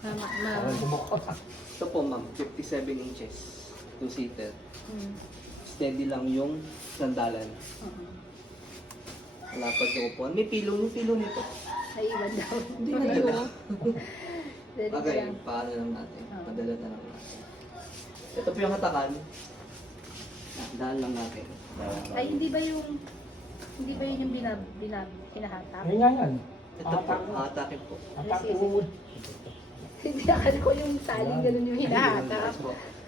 Ito po ma'am, 57 inches. 2-seater. Steady lang yung sandalan. Wala pa sa upuan. May pilong nito. Ay, iwan daw. Hindi na dala. Dali Okay, lang. paano lang natin. Padala na lang natin. Ito po yung hatakan. Daan lang natin. Ay, hindi ba yun yung hinahatak? Ayun nga yan. Ito po, hatakin po. Atak po. Hindi, akala ko yung saling ganun yung hinahatak.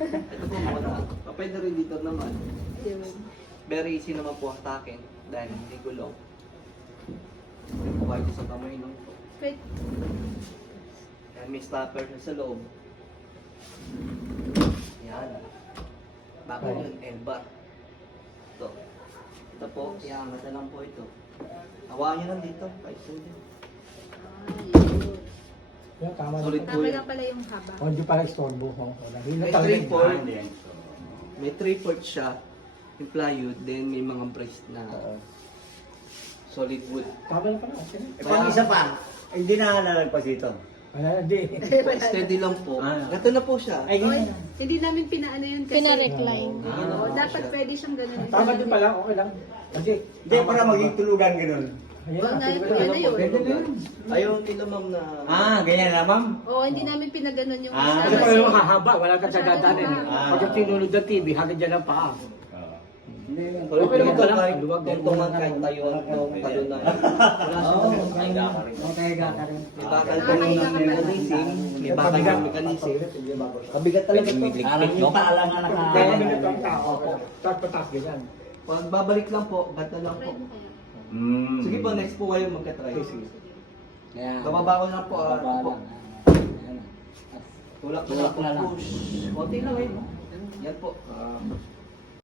Ito po muna. Pwede rin dito naman. Yun. Very easy naman po hatakin dahil hindi gulong. May po kayo sa kamay nung po. Wait. Yan, may stopper siya sa loob. Yan. Bago yun, L-bar. Ito. Ito po, iangat na lang po ito. Hawaan nyo lang dito. Paisa din. Yan, tama na. Solid po Tama yun. lang pala yung haba. O, hindi pala istorbo. Hila May talaga. 3/4. May 3/4 siya. Yung plywood, then may mga brace na solid wood. Tama na pala. Okay na. Eh, pang isa pa, hindi na lalagpas dito. Wala na, di. Steady lang po. Ah. Ito na po siya. Ay, Oy, ganyan. hindi namin pinaano yun kasi. Pina-recline. Oo, dapat pwede siyang ganun. Tama din pala, okay lang. Kasi, Hindi, para maging tulugan ganun. Ayan, Wag nga, pwede yan na yun. Pwede na yun. Ayaw nila ma'am na... Ganyan na, ma'am. Oo, hindi namin pinaganon yung Ah, Kasi isa. pala yung hahaba, wala kang dadaanin. Ah. Pag yung tinulog ng TV, hanggang dyan ang paa. Solid Okay naman ito pala. kahit Luwag din. tungtungan kahit tayuan ng talunan. Wala siyang Okay ka rin. may bakal pa ng mechanism. May bakal ng mechanism. Kabigat talaga ito. Yung paalang na Kaya kami nito ang tao. Tapos patas ganyan. Pag babalik lang po, gata lang po. Sige po, next po kayo magka-try. Bababa ko lang po. Tulak na lang po. Push. Konti lang eh. Yan po.